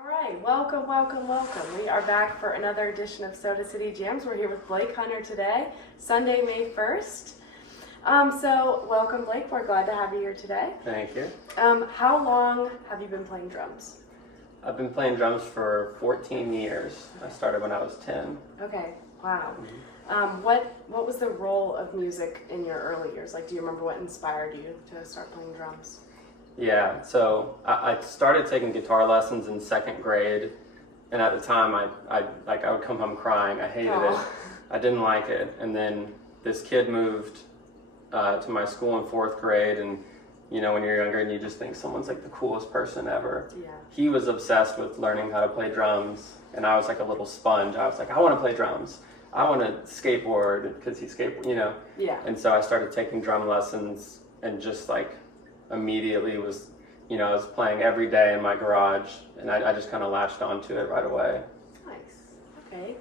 All right, welcome. We are back for another edition of Soda City Jams. We're here with Blake Hunter today, Sunday, May 1st. So welcome, Blake. We're glad to have you here today. Thank you. How long have you been playing drums? I've been playing drums for 14 years. I started when I was 10. Okay, wow. What was the role of music in your early years? Like, do you remember what inspired you to start playing drums? Yeah, so I started taking guitar lessons in second grade, and at the time I would come home crying. I hated it. I didn't like it. And then this kid moved to my school in fourth grade, and you know, when you're younger and you just think someone's like the coolest person ever. Yeah. He was obsessed with learning how to play drums, and I was like a little sponge. I was like, I want to play drums. I want to skateboard because he skateboard, you know. Yeah. And so I started taking drum lessons, and just like immediately was, you know, I was playing every day in my garage, and I just kind of latched onto it right away. Nice. Okay.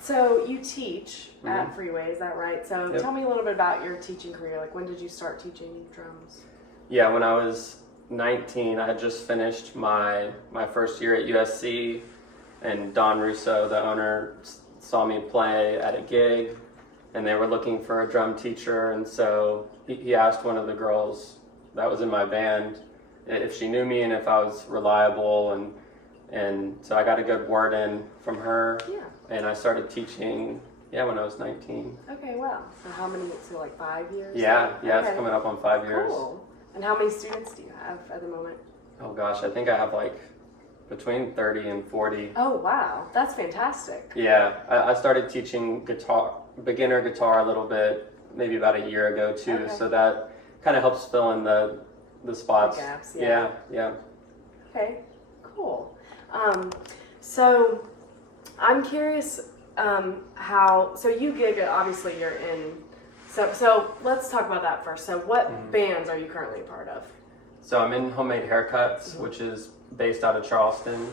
So you teach at Freeway, is that right? So Yep. Tell me a little bit about your teaching career. Like, when did you start teaching drums? Yeah, when I was 19, I had just finished my first year at USC, and Don Russo, the owner, saw me play at a gig, and they were looking for a drum teacher, and so he asked one of the girls that was in my band if she knew me and if I was reliable, and so I got a good word in from her. Yeah. And I started teaching, when I was 19. Okay, wow. So how many, so like 5 years? Yeah, Okay. it's coming up on 5 years. Cool. And how many students do you have at the moment? Oh gosh, I think I have like between 30 and 40. Oh, wow. That's fantastic. Yeah, I started teaching beginner guitar a little bit, maybe about a year ago too, Okay. so that kind of helps fill in the spots. The gaps, yeah. Okay, cool. So I'm curious so you gig, obviously you're in, so let's talk about that first. So what bands are you currently a part of? So I'm in Homemade Haircuts, which is based out of Charleston,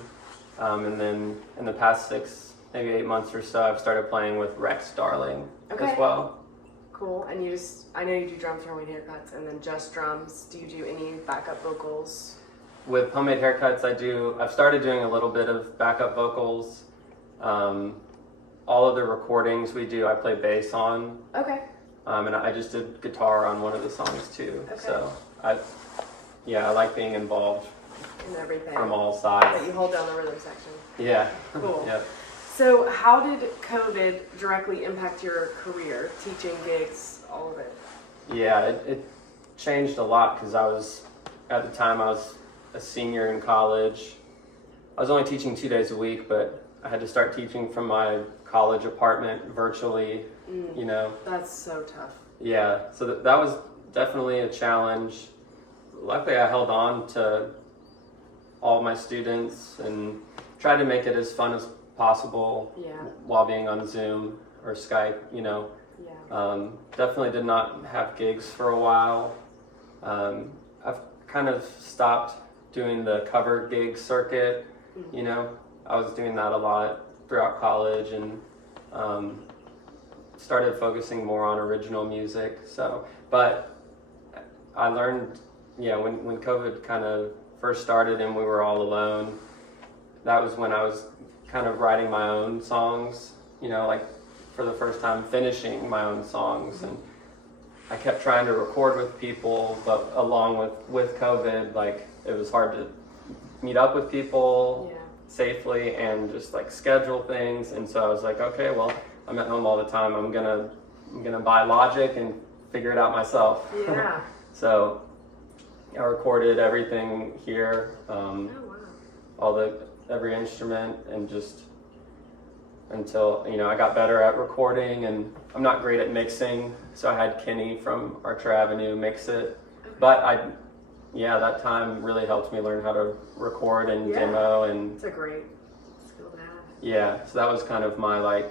and then in the past 6, maybe 8 months or so, I've started playing with Rex Darling as well. Cool. And I know you do drums for Homemade Haircuts and then just drums. Do you do any backup vocals? With Homemade Haircuts, I've started doing a little bit of backup vocals. All of the recordings we do, I play bass on. Okay. And I just did guitar on one of the songs too. Okay. So I like being involved And everything. from all sides. That you hold down the rhythm section. Yeah. Cool. Yep. So how did COVID directly impact your career, teaching, gigs, all of it? Yeah, it changed a lot because at the time I was a senior in college. I was only teaching 2 days a week, but I had to start teaching from my college apartment virtually, you know. That's so tough. Yeah, so that was definitely a challenge. Luckily, I held on to all my students and tried to make it as fun as possible while being on Zoom or Skype, you know. Yeah. Definitely did not have gigs for a while. I've kind of stopped doing the cover gig circuit, you know. I was doing that a lot throughout college, and started focusing more on original music. So, but I learned, when COVID kind of first started and we were all alone, that was when I was kind of writing my own songs, like for the first time finishing my own songs. And I kept trying to record with people, but along with COVID, like it was hard to meet up with people safely and just like schedule things. And so I was like, okay, well, I'm at home all the time. I'm gonna buy Logic and figure it out myself. Yeah. So I recorded everything here, every instrument, and just until I got better at recording. And I'm not great at mixing, so I had Kenny from Archer Avenue mix it. But that time really helped me learn how to record and demo, and it's a great skill to have. Yeah, so that was kind of my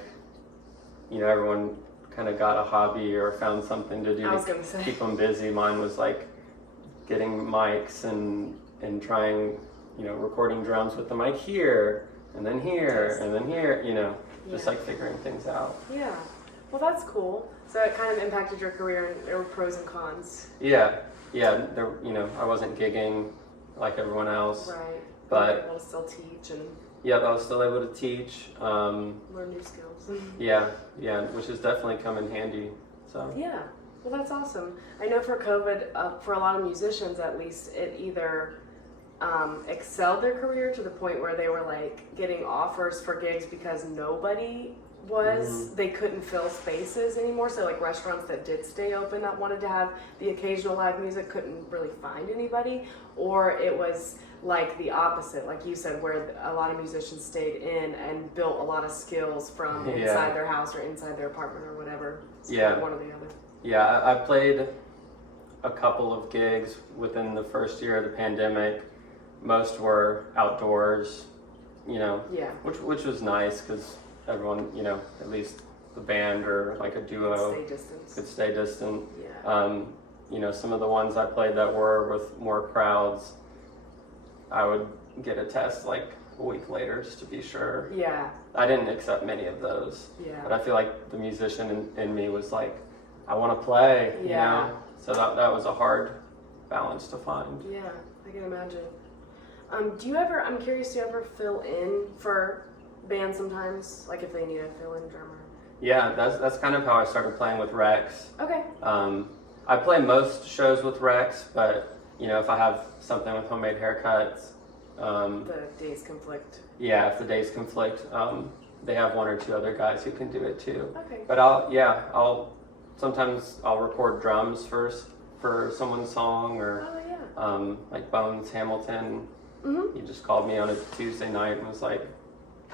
everyone kind of got a hobby or found something to do to keep them busy. Mine was like getting mics and trying, recording drums with the mic here and then here and then here, just like figuring things out. Yeah, well, that's cool. So it kind of impacted your career, and there were pros and cons. Yeah, there, I wasn't gigging like everyone else. Right. but able to still teach and yep, I was still able to teach. learn new skills. Yeah, which has definitely come in handy. So Yeah, well, that's awesome. I know for COVID, for a lot of musicians at least, it either excelled their career to the point where they were like getting offers for gigs because nobody was, they couldn't fill spaces anymore. So like restaurants that did stay open that wanted to have the occasional live music couldn't really find anybody, or it was like the opposite, like you said, where a lot of musicians stayed in and built a lot of skills from inside their house or inside their apartment or whatever. So one or the other. Yeah, I played a couple of gigs within the first year of the pandemic. Most were outdoors, which was nice because everyone, at least the band or like a duo could stay distant. Yeah. Some of the ones I played that were with more crowds, I would get a test like a week later just to be sure. Yeah. I didn't accept many of those. Yeah. But I feel like the musician in me was like, I want to play, you know? So that was a hard balance to find. Yeah, I can imagine. I'm curious, do you ever fill in for bands sometimes? Like if they need a fill-in drummer? Yeah, that's kind of how I started playing with Rex. Okay. I play most shows with Rex, but if I have something with Homemade Haircuts, the days conflict. Yeah, if the days conflict, they have one or two other guys who can do it too. Okay. But sometimes I'll record drums first for someone's song, or like Bones Hamilton. He just called me on a Tuesday night and was like,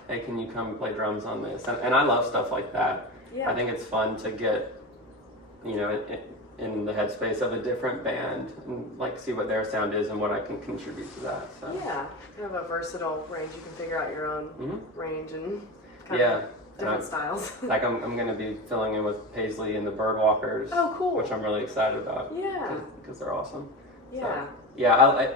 hey, can you come play drums on this? And I love stuff like that. Yeah. I think it's fun to get, in the headspace of a different band and like see what their sound is and what I can contribute to that. So. Yeah, kind of a versatile range. You can figure out your own range and kind of different styles. Like I'm going to be filling in with Paisley and the Birdwalkers. Oh, cool. Which I'm really excited about. Yeah. Because they're awesome. Yeah. So,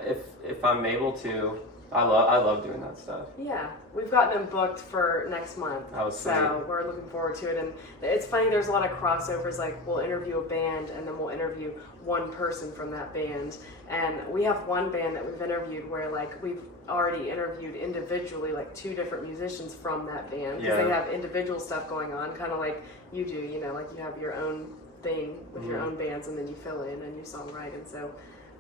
if I'm able to, I love doing that stuff. Yeah, we've got them booked for next month, so we're looking forward to it. And it's funny, there's a lot of crossovers. Like we'll interview a band, and then we'll interview one person from that band. And we have one band that we've interviewed where like we've already interviewed individually like two different musicians from that band because they have individual stuff going on, kind of like you do. Like you have your own thing with your own bands, and then you fill in and you songwrite. And so.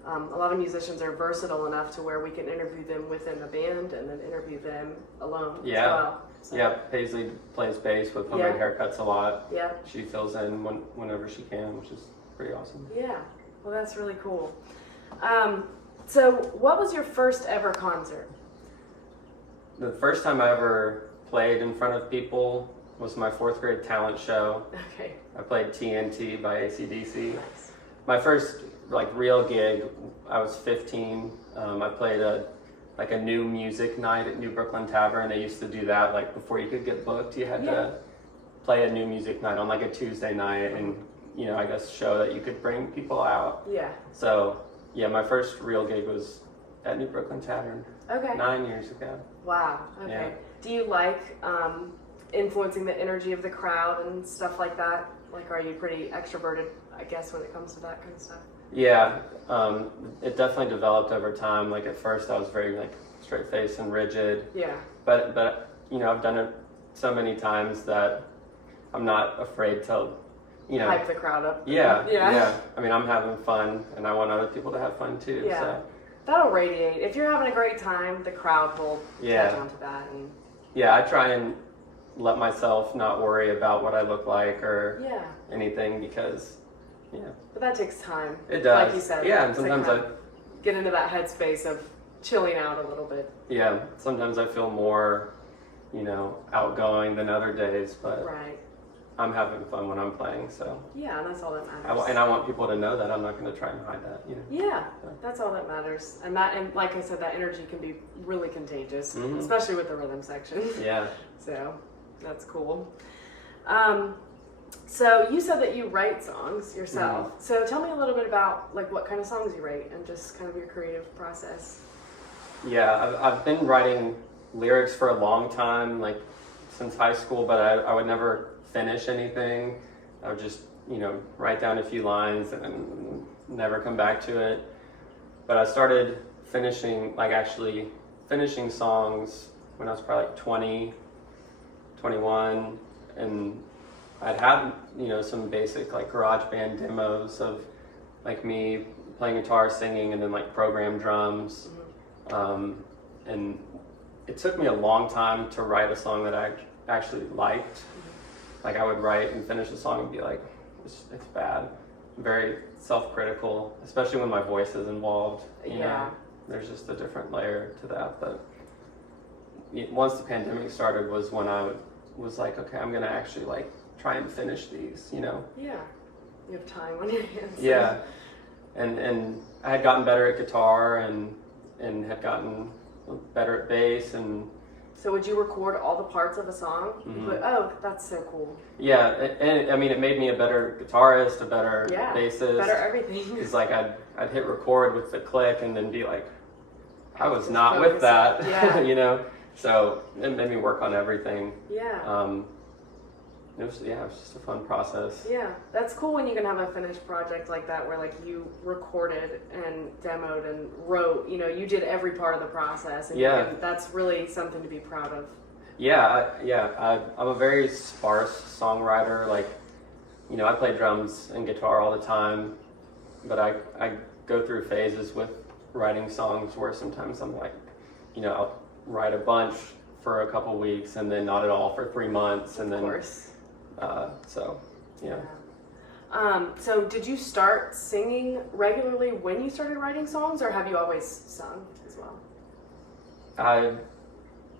A lot of musicians are versatile enough to where we can interview them within the band and then interview them alone as well. So. Yeah, Paisley plays bass with Homemade Haircuts a lot. Yeah. She fills in whenever she can, which is pretty awesome. Yeah, well that's really cool. So what was your first ever concert? The first time I ever played in front of people was my 4th grade talent show. Okay. I played TNT by AC/DC. Nice. My first real gig, I was 15. I played a new music night at New Brooklyn Tavern. They used to do that like before you could get booked. You had to play a new music night on like a Tuesday night, and I guess show that you could bring people out. Yeah. So my first real gig was at New Brooklyn Tavern. Okay. 9 years ago. Wow. Okay. Yeah. Do you like influencing the energy of the crowd and stuff like that? Like, are you pretty extroverted, I guess, when it comes to that kind of stuff? Yeah, it definitely developed over time. Like at first I was very like straight faced and rigid. Yeah. But I've done it so many times that I'm not afraid to, hype the crowd up. Yeah. I mean, I'm having fun and I want other people to have fun too. Yeah. So. That'll radiate. If you're having a great time, the crowd will catch on to that. And... Yeah, I try and let myself not worry about what I look like or anything because... Yeah. But that takes time. It does. Like you said. Yeah, and sometimes I get into that headspace of chilling out a little bit. Yeah, sometimes I feel more, outgoing than other days, but I'm having fun when I'm playing, so. Yeah, and that's all that matters. And I want people to know that. I'm not going to try and hide that, Yeah, that's all that matters. And like I said, that energy can be really contagious, especially with the rhythm section. Yeah. So, that's cool. So you said that you write songs yourself. So tell me a little bit about like what kind of songs you write and just kind of your creative process. Yeah, I've been writing lyrics for a long time, like since high school, but I would never finish anything. I would just, write down a few lines and never come back to it. But I started finishing, like actually finishing songs when I was probably like 20, 21, and I'd had, you know, some basic like garage band demos of like me playing guitar, singing, and then like programmed drums. And it took me a long time to write a song that I actually liked. Like I would write and finish a song and be like, it's bad. Very self-critical, especially when my voice is involved. You know, there's just a different layer to that. But once the pandemic started was when I was like, okay, I'm gonna actually like try and finish these, you know? Yeah, you have time on your hands. Yeah, and I had gotten better at guitar and had gotten better at bass. And so would you record all the parts of a song? But, oh, that's so cool. Yeah, and I mean, it made me a better guitarist, a better bassist. Better everything. Because like I'd hit record with the click and then be like, I was not with that, you know? So it made me work on everything. Yeah. It was just a fun process. Yeah, that's cool when you can have a finished project like that where like you recorded and demoed and wrote, you know, you did every part of the process. And that's really something to be proud of. I'm a very sparse songwriter. Like, you know, I play drums and guitar all the time, but I go through phases with writing songs where sometimes I'm like, you know, I'll write a bunch for a couple weeks and then not at all for 3 months, and then of course. So did you start singing regularly when you started writing songs, or have you always sung as well?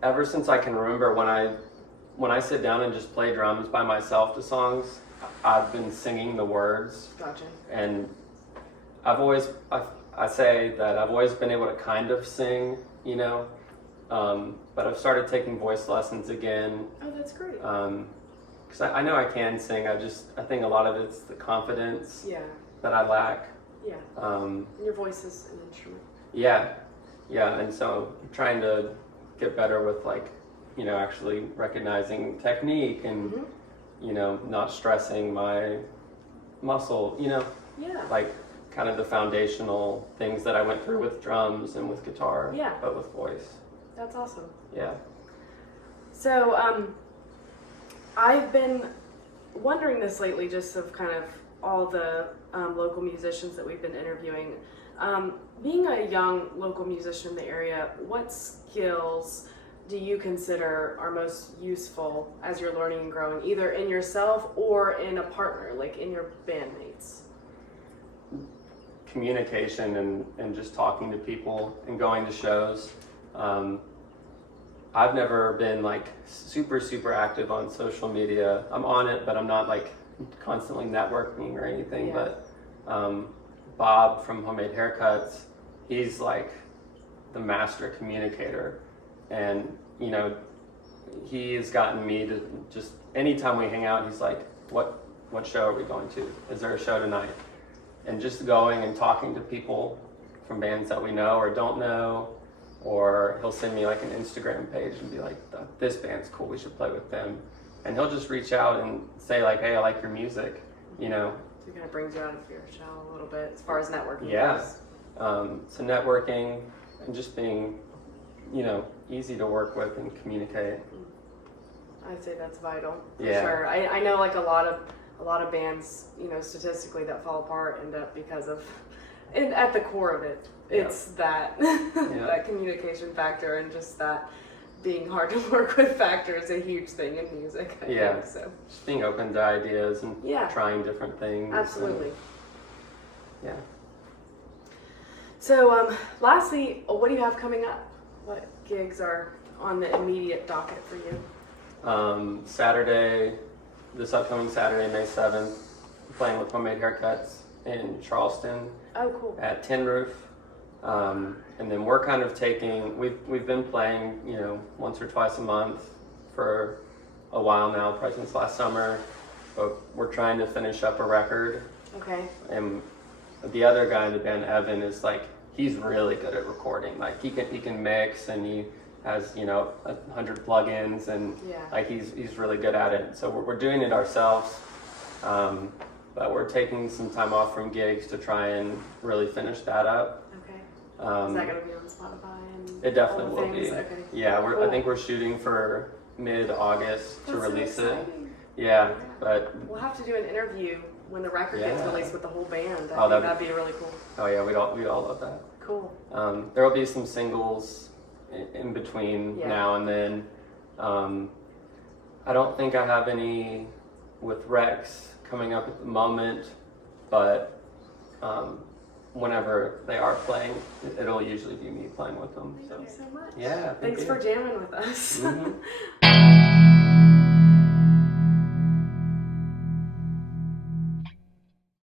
Ever since I can remember, when I sit down and just play drums by myself to songs, I've been singing the words. Gotcha. And I say that I've always been able to kind of sing, you know, but I've started taking voice lessons again. Oh, that's great. Because I know I can sing. I think a lot of it's the confidence that I lack. Yeah. Your voice is an instrument. Yeah, and so I'm trying to get better with like, you know, actually recognizing technique and, you know, not stressing my muscle, you know, like kind of the foundational things that I went through with drums and with guitar, but with voice. That's awesome. Yeah. So, I've been wondering this lately, just of kind of all the local musicians that we've been interviewing. Being a young local musician in the area, what skills do you consider are most useful as you're learning and growing, either in yourself or in a partner, like in your bandmates? Communication and just talking to people and going to shows. I've never been like super active on social media. I'm on it, but I'm not like constantly networking or anything. But Bob from Homemade Haircuts, he's like the master communicator, and you know, he has gotten me to just anytime we hang out, he's like, what show are we going to? Is there a show tonight? And just going and talking to people from bands that we know or don't know. Or he'll send me like an Instagram page and be like, this band's cool, we should play with them. And he'll just reach out and say like, hey, I like your music, you know. So it kind of brings you out of your shell a little bit as far as networking goes. So networking and just being, you know, easy to work with and communicate. I'd say that's vital, for sure. I know like a lot of bands, you know, statistically that fall apart end up because of, and at the core of it, it's that that communication factor, and just that being hard to work with factor is a huge thing in music. I think, so just being open to ideas and trying different things. Absolutely. And, So lastly, what do you have coming up? What gigs are on the immediate docket for you? This upcoming Saturday, May 7th, playing with Homemade Haircuts in Charleston. Oh, cool. At Tin Roof. And then we're kind of we've been playing, you know, once or twice a month for a while now, probably since last summer, but we're trying to finish up a record. Okay. And the other guy in the band, Evan, is like, he's really good at recording. Like he can mix, and he has, you know, 100 plugins, and like he's really good at it. So we're doing it ourselves. But we're taking some time off from gigs to try and really finish that up. Okay. Is that going to be on Spotify? And It definitely all the will things? be. Okay. Yeah, Cool. I think we're shooting for mid-August to That's so release it. exciting. Yeah, but We'll have to do an interview when the record gets Yeah. released with the whole band. I Oh, think that'd be really cool. oh yeah, we all love that. Cool. There will be some singles in between Yeah. now and then. I don't think I have any with Rex coming up at the moment, but whenever they are playing, it'll usually be me playing with them. Thank you so much. Yeah, thank Thanks you. for jamming with us. Mhm.